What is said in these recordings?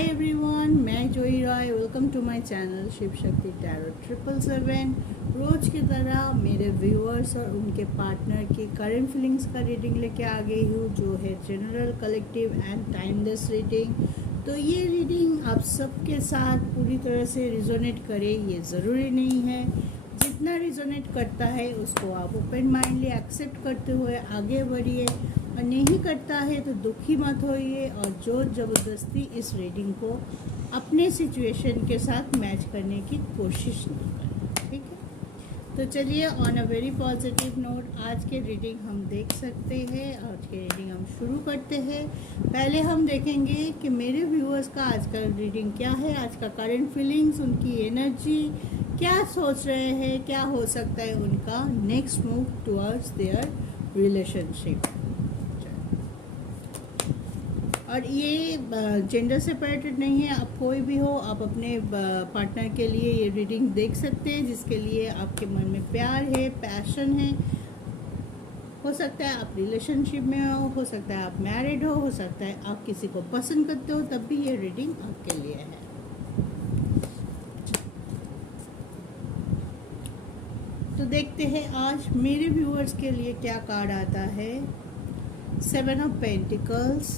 हाय everyone, मैं Joey Roy. Welcome to my channel Shiv Shakti tarot 777। रोज की तरह मेरे व्यूअर्स और उनके पार्टनर की करंट फीलिंग्स का रीडिंग लेके आ गई हूँ, जो है general, collective and timeless reading. तो ये रीडिंग आप सबके साथ पूरी तरह से रिजोनेट करे ये ज़रूरी नहीं है। जितना रिजोनेट करता है उसको आप ओपन माइंडली एक्सेप्ट करते हुए आगे बढ़िए, और नहीं करता है तो दुखी मत होइए और जोर ज़बरदस्ती इस रीडिंग को अपने सिचुएशन के साथ मैच करने की कोशिश नहीं करें, ठीक है। तो चलिए, on a very positive note आज के रीडिंग हम देख सकते हैं। आज के रीडिंग हम शुरू करते हैं। पहले हम देखेंगे कि मेरे व्यूअर्स का आज का रीडिंग क्या है, आज का करंट फीलिंग्स, उनकी एनर्जी, क्या सोच रहे हैं, क्या हो सकता है उनका next move towards their relationship. और ये जेंडर सेपरेटेड नहीं है, आप कोई भी हो, आप अपने पार्टनर के लिए ये रीडिंग देख सकते हैं, जिसके लिए आपके मन में प्यार है, पैशन है। हो सकता है आप रिलेशनशिप में हो सकता है आप मैरिड हो सकता है आप किसी को पसंद करते हो, तब भी ये रीडिंग आपके लिए है। तो देखते हैं आज मेरे व्यूअर्स के लिए क्या कार्ड आता है। 7 of pentacles,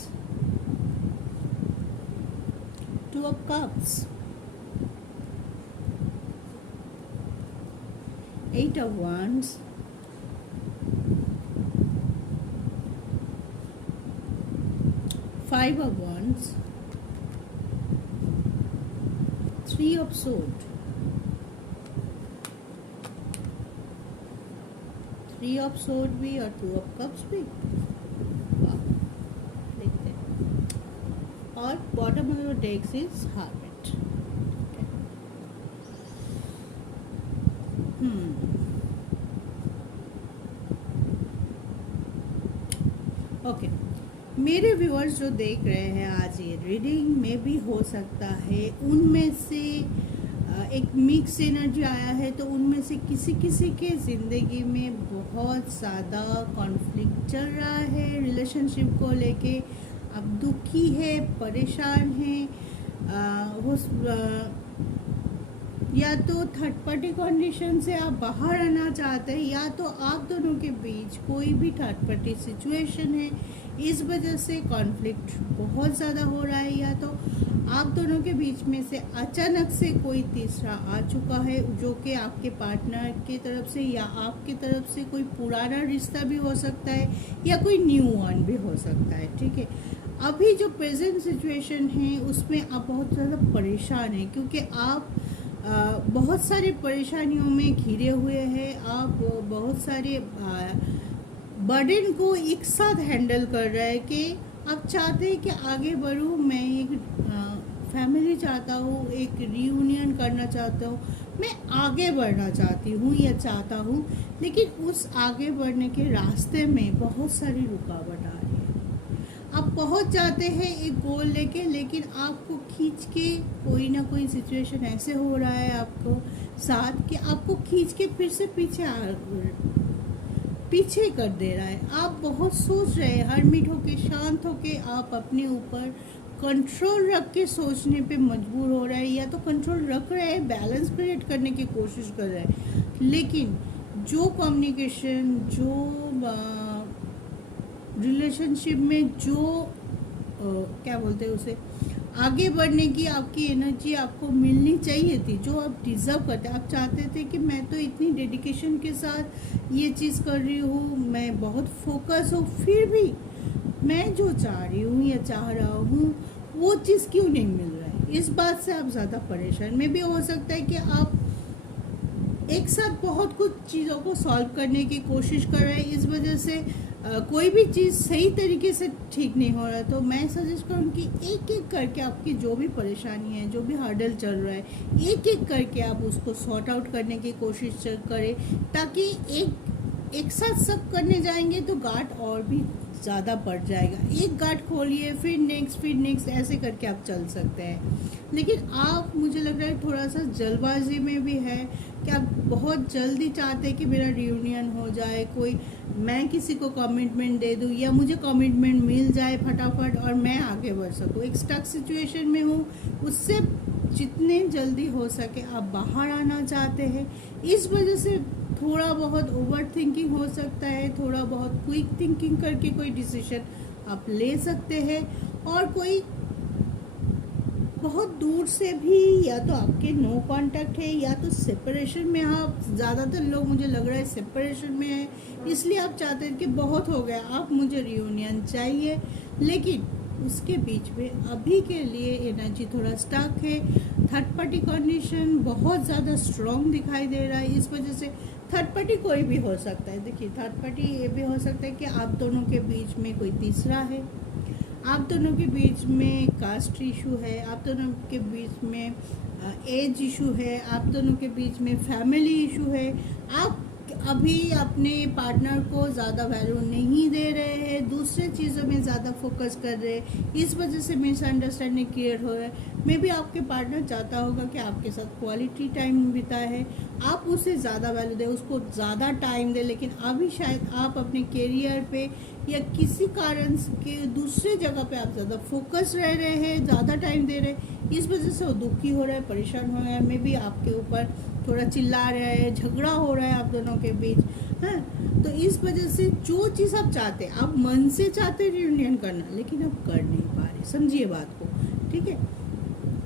2 of cups, 8 of wands, 5 of wands, 3 of swords, 3 of swords भी और 2 of cups भी। देखते हैं। और bottom of the deck is harvest. Okay, मेरे व्यूअर्स जो देख रहे हैं आज ये रीडिंग में भी हो सकता है उनमें से एक मिक्स एनर्जी आया है, तो उनमें से किसी किसी के ज़िंदगी में बहुत ज़्यादा कॉन्फ्लिक्ट चल रहा है रिलेशनशिप को लेके। आप दुखी है, परेशान है, या तो थर्ड पार्टी कंडीशन से आप बाहर आना चाहते हैं, या तो आप दोनों के बीच कोई भी थर्ड पार्टी सिचुएशन है, इस वजह से कॉन्फ्लिक्ट बहुत ज़्यादा हो रहा है, या तो आप दोनों के बीच में से अचानक से कोई तीसरा आ चुका है, जो कि आपके पार्टनर की तरफ से या आपकी तरफ से कोई पुराना रिश्ता भी हो सकता है या कोई न्यू वन भी हो सकता है, ठीक है। अभी जो प्रेजेंट सिचुएशन है उसमें आप बहुत ज़्यादा परेशान हैं, क्योंकि आप बहुत सारी परेशानियों में घिरे हुए हैं। आप बहुत सारे बर्डन को एक साथ हैंडल कर रहे हैं कि आप चाहते हैं कि आगे बढ़ूँ, मैं एक फैमिली चाहता हूँ, एक रियूनियन करना चाहता हूँ, मैं आगे बढ़ना चाहती हूँ या चाहता हूँ, लेकिन उस आगे बढ़ने के रास्ते में बहुत सारी रुकावट आ रही है। आप पहुँच जाते हैं एक गोल लेके, लेकिन आपको खींच के कोई ना कोई सिचुएशन ऐसे हो रहा है आपको साथ कि आपको खींच के फिर से पीछे कर दे रहा है। आप बहुत सोच रहे हैं, हरमिट होके, शांत होके आप अपने ऊपर कंट्रोल रख के सोचने पे मजबूर हो रहे हैं, या तो कंट्रोल रख रहे हैं, बैलेंस क्रिएट करने की कोशिश कर रहे हैं, लेकिन जो कम्युनिकेशन, जो रिलेशनशिप में जो क्या बोलते हैं उसे, आगे बढ़ने की आपकी एनर्जी आपको मिलनी चाहिए थी, जो आप डिज़र्व करते, आप चाहते थे कि मैं तो इतनी डेडिकेशन के साथ ये चीज़ कर रही हूँ, मैं बहुत फोकस हूँ, फिर भी मैं जो चाह रही हूँ या चाह रहा हूँ वो चीज़ क्यों नहीं मिल रहा है। इस बात से आप ज़्यादा परेशान में भी हो सकता है कि आप एक साथ बहुत कुछ चीज़ों को सॉल्व करने की कोशिश कर रहे हैं, इस वजह से कोई भी चीज़ सही तरीके से ठीक नहीं हो रहा है। तो मैं सजेस्ट करूँ कि एक एक करके आपकी जो भी परेशानी है, जो भी हर्डल चल रहा है, एक एक करके आप उसको सॉर्ट आउट करने की कोशिश करें, ताकि एक साथ सब करने जाएंगे तो गांठ और भी ज़्यादा बढ़ जाएगा। एक गांठ खोलिए, फिर नेक्स्ट, ऐसे करके आप चल सकते हैं। लेकिन आप, मुझे लग रहा है थोड़ा सा जल्दबाजी में भी है कि आप बहुत जल्दी चाहते हैं कि मेरा रियूनियन हो जाए, कोई मैं किसी को कमिटमेंट दे दूँ या मुझे कमिटमेंट मिल जाए फटाफट और मैं आगे बढ़ सकूँ। एक स्टक सिचुएशन में हूँ, उससे जितने जल्दी हो सके आप बाहर आना चाहते हैं। इस वजह से थोड़ा बहुत ओवर थिंकिंग हो सकता है, थोड़ा बहुत क्विक थिंकिंग करके कोई डिसीजन आप ले सकते हैं। और कोई बहुत दूर से भी, या तो आपके नो कांटेक्ट है या तो सेपरेशन में, आप ज़्यादातर लोग मुझे लग रहा है सेपरेशन में है, इसलिए आप चाहते हैं कि बहुत हो गया, आप मुझे रियूनियन चाहिए। लेकिन उसके बीच में अभी के लिए एनर्जी थोड़ा स्टक है। थर्ड पार्टी कंडीशन बहुत ज़्यादा स्ट्रॉन्ग दिखाई दे रहा है। इस वजह से थर्ड पार्टी कोई भी हो सकता है। देखिए, थर्ड पार्टी ये भी हो सकता है कि आप दोनों के बीच में कोई तीसरा है, आप दोनों के बीच में कास्ट इशू है, आप दोनों के बीच में एज इशू है, आप दोनों के बीच में फैमिली इशू है। आप अभी अपने पार्टनर को ज़्यादा वैल्यू नहीं दे रहे हैं, दूसरे चीज़ों में ज़्यादा फोकस कर रहे हैं, इस वजह से मिसअंडरस्टैंडिंग क्रिएट हो रहा है। मे बी आपके पार्टनर चाहता होगा कि आपके साथ क्वालिटी टाइम बिताए है, आप उसे ज़्यादा वैल्यू दें, उसको ज़्यादा टाइम दें, लेकिन अभी शायद आप अपने कैरियर पे या किसी कारण के दूसरे जगह पे आप ज़्यादा फोकस रह रहे हैं, ज़्यादा टाइम दे रहे हैं, इस वजह से वो दुखी हो रहा है, परेशान हो रहा है। मे बी आपके ऊपर थोड़ा चिल्ला रहा है, झगड़ा हो रहा है आप दोनों के बीच, है। तो इस वजह से जो चीज़ आप चाहते हैं, आप मन से चाहते हैं रियूनियन करना, लेकिन आप कर नहीं पा रहे। समझिए बात को, ठीक है।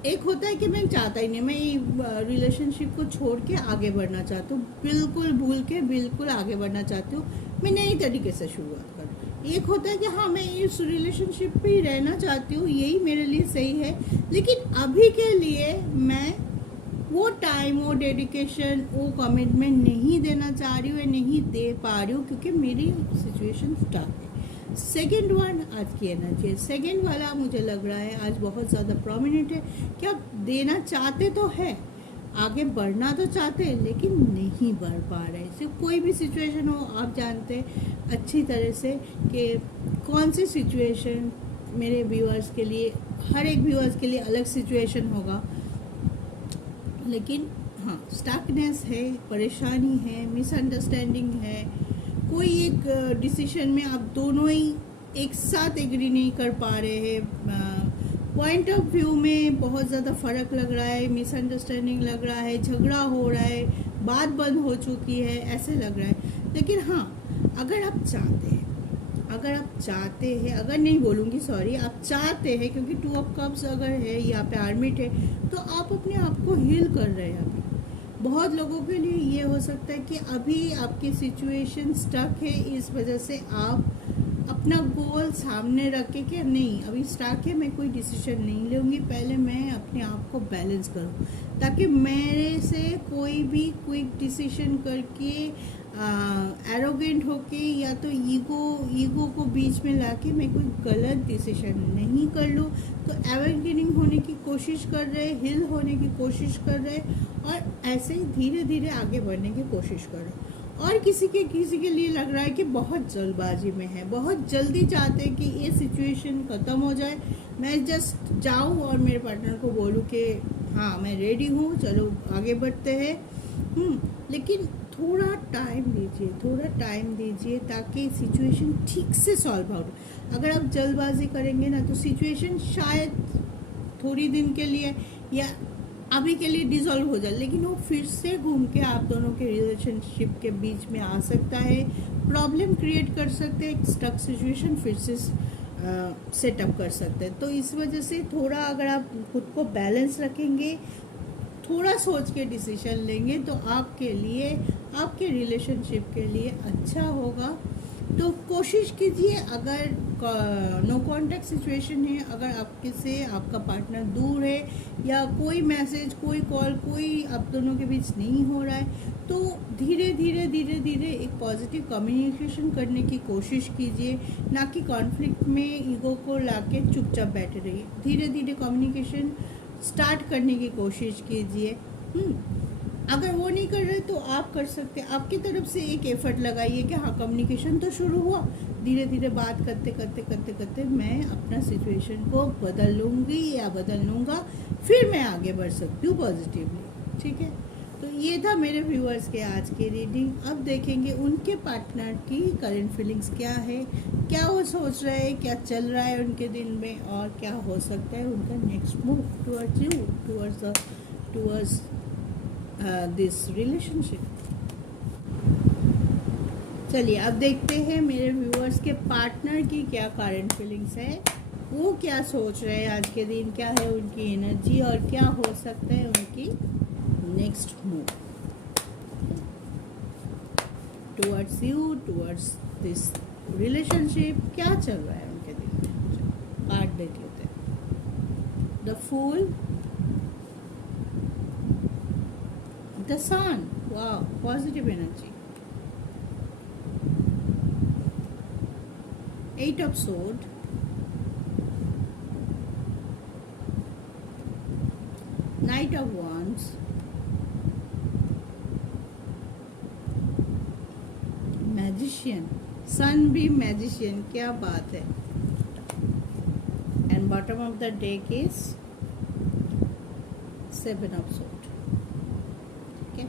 एक होता है कि मैं चाहता ही नहीं, मैं रिलेशनशिप को छोड़ के आगे बढ़ना चाहती हूँ, बिल्कुल भूल के बिल्कुल आगे बढ़ना चाहती हूँ, मैं नई तरीके से शुरुआत करूँ। एक होता है कि हाँ, मैं इस रिलेशनशिप पे ही रहना चाहती हूँ, यही मेरे लिए सही है, लेकिन अभी के लिए मैं वो टाइम, वो डेडिकेशन, वो कमिटमेंट नहीं देना चाह रही हूँ, नहीं दे पा रही हूँ, क्योंकि मेरी सिचुएशन स्टक है। सेकेंड वन आज की एनर्जी है। सेकेंड वाला मुझे लग रहा है आज बहुत ज़्यादा प्रोमिनेंट है कि आप देना चाहते तो है, आगे बढ़ना तो चाहते हैं, लेकिन नहीं बढ़ पा रहे। सिर्फ कोई भी सिचुएशन हो, आप जानते हैं अच्छी तरह से कि कौन सी सिचुएशन मेरे व्यूअर्स के लिए, हर एक व्यूअर्स के लिए अलग सिचुएशन होगा, लेकिन हाँ, स्टकनेस है, परेशानी है, मिसअंडरस्टैंडिंग है। कोई एक डिसीजन में आप दोनों ही एक साथ एग्री नहीं कर पा रहे हैं, पॉइंट ऑफ व्यू में बहुत ज़्यादा फ़र्क लग रहा है, मिसअंडरस्टैंडिंग लग रहा है, झगड़ा हो रहा है, बात बंद हो चुकी है, ऐसे लग रहा है। लेकिन हाँ, अगर आप चाहते हैं, अगर नहीं बोलूँगी, सॉरी, आप चाहते हैं, क्योंकि 2 ऑफ कप्स अगर है, यहाँ पे आर्मिट है, तो आप अपने आप को हील कर रहे हैं अभी। बहुत लोगों के लिए ये हो सकता है कि अभी आपकी सिचुएशन स्टक है, इस वजह से आप अपना गोल सामने रख के कि नहीं, अभी स्टक है, मैं कोई डिसीजन नहीं लूँगी, पहले मैं अपने आप को बैलेंस करूँ, ताकि मेरे से कोई भी क्विक डिसीजन करके एरोगेंट होके या तो ईगो को बीच में लाके मैं कोई गलत डिसीजन नहीं कर लूँ। तो एवरग्रीनिंग होने की कोशिश कर रहे, हिल होने की कोशिश कर रहे, और ऐसे ही धीरे धीरे आगे बढ़ने की कोशिश कर रहे। और किसी के लिए लग रहा है कि बहुत जल्दबाजी में है, बहुत जल्दी चाहते हैं कि ये सिचुएशन ख़त्म हो जाए, मैं जस्ट जाऊँ और मेरे पार्टनर को बोलूँ कि हाँ, मैं रेडी हूँ, चलो आगे बढ़ते हैं। लेकिन थोड़ा टाइम दीजिए ताकि सिचुएशन ठीक से सॉल्व आउट। अगर आप जल्दबाजी करेंगे ना, तो सिचुएशन शायद थोड़ी दिन के लिए या अभी के लिए डिसॉल्व हो जाए, लेकिन वो फिर से घूम के आप दोनों के रिलेशनशिप के बीच में आ सकता है, प्रॉब्लम क्रिएट कर सकते हैं, स्टक सिचुएशन फिर से सेटअप कर सकते हैं। तो इस वजह से थोड़ा अगर आप खुद को बैलेंस रखेंगे, थोड़ा सोच के डिसीजन लेंगे, तो आपके लिए, आपके रिलेशनशिप के लिए अच्छा होगा। तो कोशिश कीजिए, अगर नो कांटेक्ट सिचुएशन है, अगर आपके से आपका पार्टनर दूर है या कोई मैसेज, कोई कॉल, कोई आप दोनों के बीच नहीं हो रहा है, तो धीरे धीरे एक पॉजिटिव कम्युनिकेशन करने की कोशिश कीजिए, ना कि कॉन्फ्लिक्ट में ईगो को लाके चुपचाप बैठे रहिए। धीरे धीरे कम्युनिकेशन स्टार्ट करने की कोशिश कीजिए। अगर वो नहीं कर रहे तो आप कर सकते हैं, आपकी तरफ से एक एफर्ट लगाइए कि हाँ, कम्युनिकेशन तो शुरू हुआ, धीरे धीरे बात करते मैं अपना सिचुएशन को बदल लूँगी या बदल लूँगा, फिर मैं आगे बढ़ सकती हूँ पॉजिटिवली, ठीक है। तो ये था मेरे व्यूअर्स के आज की रीडिंग। अब देखेंगे उनके पार्टनर की करंट फीलिंग्स क्या है, क्या वो सोच रहे हैं, क्या चल रहा है उनके दिन में, और क्या हो सकता है उनका next move towards you, towards this relationship. चलिए अब देखते हैं मेरे व्यूअर्स के पार्टनर की क्या करंट फीलिंग्स है, वो क्या सोच रहे हैं आज के दिन, क्या है उनकी एनर्जी और क्या हो सकता है उनकी next move towards you, towards this relationship. क्या चल रहा है उनके दिन में। कार्ड देख लेते हैं। द फूल, द सन, वाह positive energy, eight of sword, knight of wands, magician, sun भी मैजिशियन, क्या बात है। And bottom of the deck is seven of sword. ठीक है,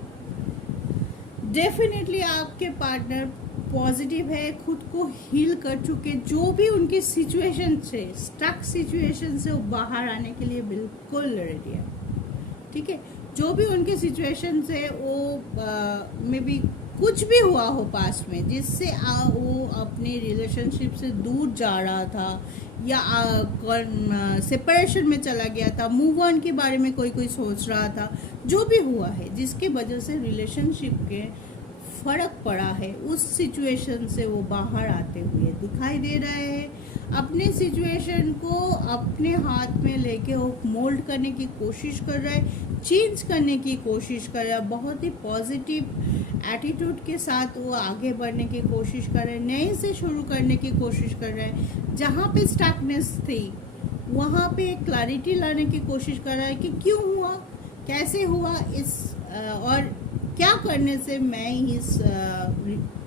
डेफिनेटली आपके पार्टनर पॉजिटिव है, खुद को हील कर चुके, जो भी उनकी सिचुएशन से, स्टक सिचुएशन से वो बाहर आने के लिए बिल्कुल रेडी है। ठीक है, जो भी उनके सिचुएशन से वो मे बी कुछ भी हुआ हो पास्ट में जिससे वो अपने रिलेशनशिप से दूर जा रहा था या सेपरेशन में चला गया था, मूव ऑन के बारे में कोई सोच रहा था, जो भी हुआ है जिसके वजह से रिलेशनशिप के फर्क पड़ा है, उस सिचुएशन से वो बाहर आते हुए दिखाई दे रहे हैं। अपने सिचुएशन को अपने हाथ में लेके वो मोल्ड करने की कोशिश कर रहा है, चेंज करने की कोशिश कर रहा है, बहुत ही पॉजिटिव एटीट्यूड के साथ वो आगे बढ़ने की कोशिश कर रहे हैं, नए से शुरू करने की कोशिश कर रहे हैं। जहाँ पे स्टकनेस थी वहाँ पे क्लैरिटी लाने की कोशिश कर रहा है कि क्यों हुआ, कैसे हुआ, और क्या करने से मैं इस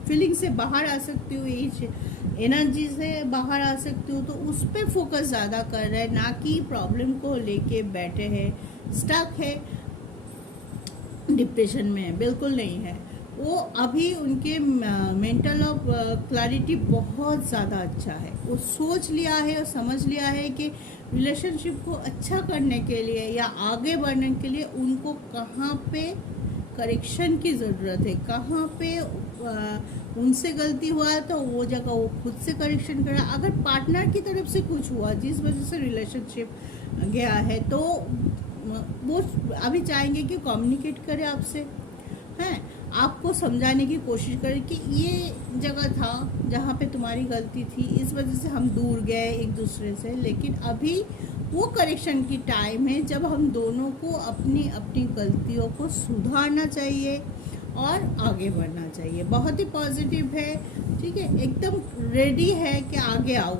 फीलिंग से बाहर आ सकती हूँ, इस एनर्जी से बाहर आ सकती हूँ। तो उस पर फोकस ज़्यादा कर रहे हैं, ना कि प्रॉब्लम को लेके बैठे हैं, स्टक है, डिप्रेशन में है, बिल्कुल नहीं है। वो अभी उनके मेंटल ऑफ क्लैरिटी बहुत ज़्यादा अच्छा है। वो सोच लिया है और समझ लिया है कि रिलेशनशिप को अच्छा करने के लिए या आगे बढ़ने के लिए उनको कहाँ पे करेक्शन की ज़रूरत है, कहाँ पे उनसे गलती हुआ तो वो जगह वो खुद से करेक्शन करा। अगर पार्टनर की तरफ से कुछ हुआ जिस वजह से रिलेशनशिप गया है तो वो अभी चाहेंगे कि कम्युनिकेट करे आपसे, हैं, आपको समझाने की कोशिश करें कि ये जगह था जहाँ पे तुम्हारी गलती थी, इस वजह से हम दूर गए एक दूसरे से। लेकिन अभी वो करेक्शन की टाइम है जब हम दोनों को अपनी अपनी गलतियों को सुधारना चाहिए और आगे बढ़ना चाहिए। बहुत ही पॉजिटिव है, ठीक है, एकदम रेडी है कि आगे आओ।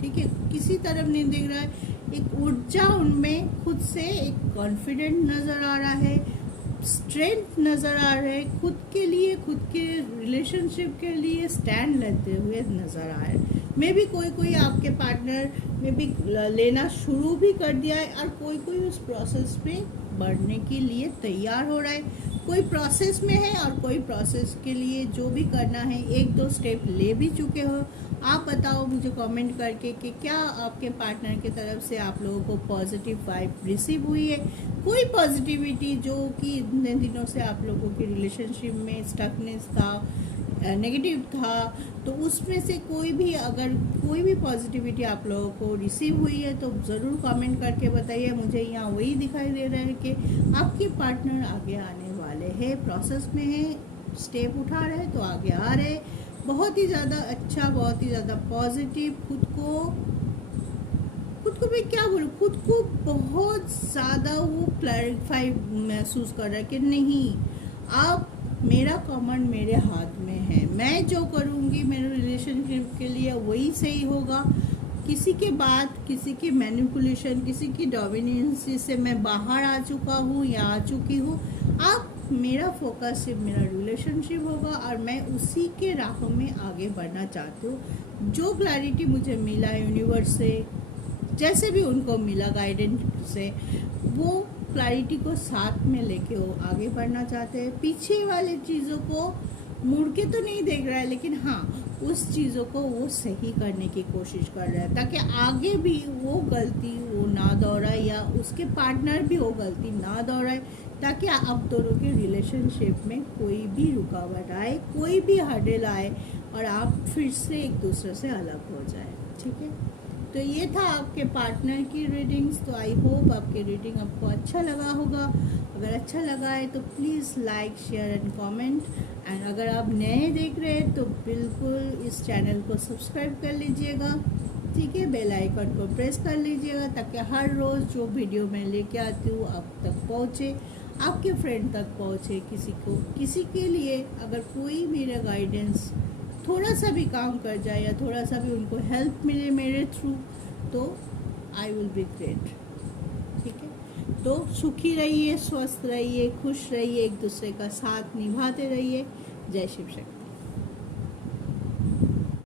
ठीक है, किसी तरफ नहीं दिख रहा है, एक ऊर्जा उनमें खुद से, एक कॉन्फिडेंट नज़र आ रहा है, स्ट्रेंथ नज़र आ रहा है, खुद के लिए, खुद के रिलेशनशिप के लिए स्टैंड लेते हुए नज़र आ रहा है। मे भी कोई आपके पार्टनर में भी लेना शुरू भी कर दिया है और कोई उस प्रोसेस में बढ़ने के लिए तैयार हो रहा है। कोई प्रोसेस में है और कोई प्रोसेस के लिए जो भी करना है एक दो स्टेप ले भी चुके हो। आप बताओ मुझे कमेंट करके कि क्या आपके पार्टनर की तरफ से आप लोगों को पॉजिटिव वाइब रिसीव हुई है, कोई पॉजिटिविटी जो कि इतने दिनों से आप लोगों के रिलेशनशिप में स्टकनेस था, नेगेटिव था, तो उसमें से कोई भी, अगर कोई भी पॉजिटिविटी आप लोगों को रिसीव हुई है तो ज़रूर कमेंट करके बताइए। मुझे यहाँ वही दिखाई दे रहा है कि आपके पार्टनर आगे आने वाले हैं, प्रोसेस में है, स्टेप उठा रहे हैं तो आगे आ रहे, बहुत ही ज़्यादा अच्छा, बहुत ही ज़्यादा पॉजिटिव। खुद को मैं क्या बोलूँ, खुद को बहुत ज़्यादा वो क्लैरिफाई महसूस कर रहा है कि नहीं, आप, मेरा कमांड मेरे हाथ में है, मैं जो करूँगी मेरे रिलेशनशिप के लिए वही सही होगा। किसी के बात, किसी की मैनिपुलेशन, किसी की डोमिनेंस से मैं बाहर आ चुका हूँ या आ चुकी हूँ। अब मेरा फोकस सिर्फ मेरा रिलेशनशिप होगा और मैं उसी के राह में आगे बढ़ना चाहती हूँ। जो क्लैरिटी मुझे मिला यूनिवर्स से, जैसे भी उनको मिला गाइडेंस से, वो क्लैरिटी को साथ में लेके वो आगे बढ़ना चाहते हैं। पीछे वाले चीज़ों को मुड़ के तो नहीं देख रहा है, लेकिन हाँ उस चीज़ों को वो सही करने की कोशिश कर रहा है, ताकि आगे भी वो गलती वो ना दोहराए या उसके पार्टनर भी वो गलती ना दोहराए, ताकि आप दोनों के रिलेशनशिप में कोई भी रुकावट आए, कोई भी हर्डल आए और आप फिर से एक दूसरे से अलग हो जाए। ठीक है, तो ये था आपके पार्टनर की रीडिंग्स। तो आई होप आपके रीडिंग आपको अच्छा लगा होगा। अगर अच्छा लगा है तो please like share and comment, and अगर आप नए देख रहे हैं तो बिल्कुल इस चैनल को सब्सक्राइब कर लीजिएगा। ठीक है, बेल आइकन को प्रेस कर लीजिएगा, ताकि हर रोज़ जो वीडियो मैं लेके आती हूँ आप तक पहुँचे, आपके फ्रेंड तक पहुँचे, किसी के लिए अगर कोई मेरा गाइडेंस थोड़ा सा भी काम कर जाए या थोड़ा सा भी उनको हेल्प मिले मेरे थ्रू, तो आई विल बी ग्रेट। ठीक है, तो सुखी रहिए, स्वस्थ रहिए, खुश रहिए, एक दूसरे का साथ निभाते रहिए। जय शिव शक्ति।